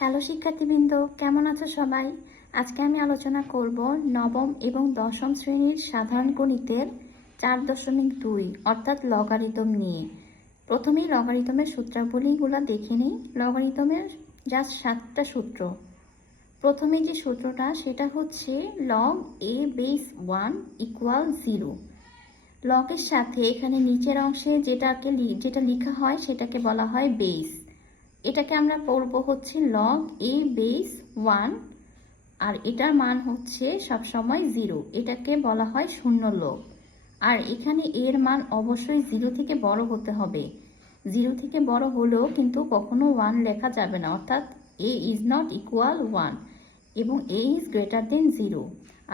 Hello শিক্ষার্থীবৃন্দ, কেমন আছো সবাই? আজকে আমি আলোচনা করব নবম এবং দশম শ্রেণীর সাধারণ গণিতের 4.2 অর্থাৎ লগারিদম নিয়ে। প্রথমেই লগারিদমের সূত্রাবলীগুলো দেখে নিই। লগারিদমের জাস্ট 7টা সূত্র। প্রথমে যে সূত্রটা সেটা হচ্ছে লগ a বেস 1 ইকুয়াল 0। লগের সাথে এখানে নিচের অংশে যেটা লেখা হয় সেটাকে বলা হয় বেস। এটাকে আমরা পড়ব হচ্ছে লগ a বেস 1, আর এটার মান হচ্ছে সবসময় 0। এটাকে বলা হয় শূন্য লগ। আর এখানে এর মান অবশ্যই 0 থেকে বড় হতে হবে। 0 থেকে বড় হলেও কিন্তু কখনো 1 লেখা যাবে না, অর্থাৎ a ইজ নট ইকুয়াল 1 এবং a ইজ গ্রেটার দেন 0,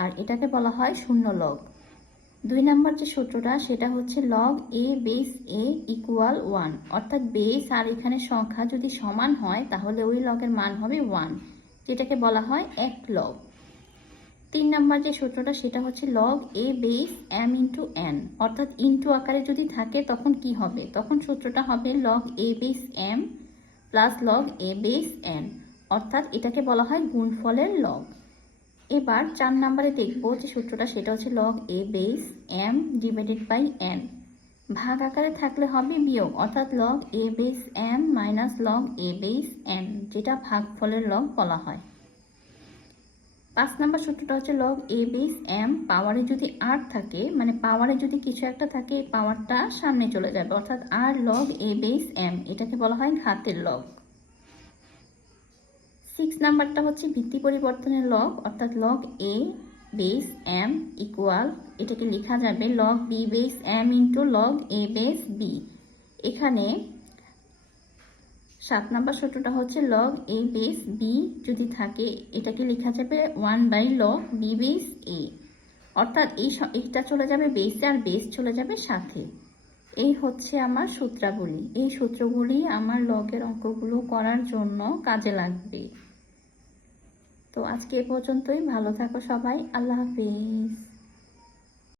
আর এটাকে বলা হয় শূন্য লগ। 2 নম্বর যে সূত্রটা সেটা হচ্ছে log a base a equal 1, অর্থাৎ বেস আর এখানে সংখ্যা যদি সমান হয় তাহলে ওই লগের মান হবে 1, যেটাকে বলা হয় এক লগ। 3 নম্বর যে সূত্রটা সেটা হচ্ছে log a base m into n, অর্থাৎ ইন্টু আকারে যদি থাকে তখন কি হবে? তখন সূত্রটা হবে log a base m plus log a base n, অর্থাৎ এটাকে বলা হয় গুণফলের লগ। এবার 4 নম্বরে দেখব যে সূত্রটা সেটা হচ্ছে log a base m divided by n। ভাগ আকারে থাকলে হবে বিয়োগ, অর্থাৎ log a base m minus log a base n, যেটা ভাগফলের লগ বলা হয়। 5 নম্বর সূত্রটা হচ্ছে লগ a বেস m পাওয়ারে যদি r থাকে, মানে পাওয়ারে যদি কিছু একটা থাকে এই পাওয়ারটা সামনে চলে যাবে, অর্থাৎ r log a base m, এটাকে বলা হয় ঘাতের লগ। 6 নাম্বারটা হচ্ছে ভিত্তি পরিবর্তনের লগ, অর্থাৎ log a base m equal, এটাকে লেখা যাবে log b base m into log a base b। এখানে 7 নাম্বার সূত্রটা হচ্ছে লগ a বেস b যদি থাকে এটাকে লেখা যাবে 1 by log b base a, অর্থাৎ এইটা চলে যাবে বেসে আর বেস চলে যাবে সাথে। এই হচ্ছে আমার সূত্রাবলী। এই সূত্রগুলি আমার লগের অঙ্কগুলো করার জন্য কাজে লাগবে। তো আজকে এ পর্যন্তই। ভালো থাকো সবাই। আল্লাহ হাফেজ।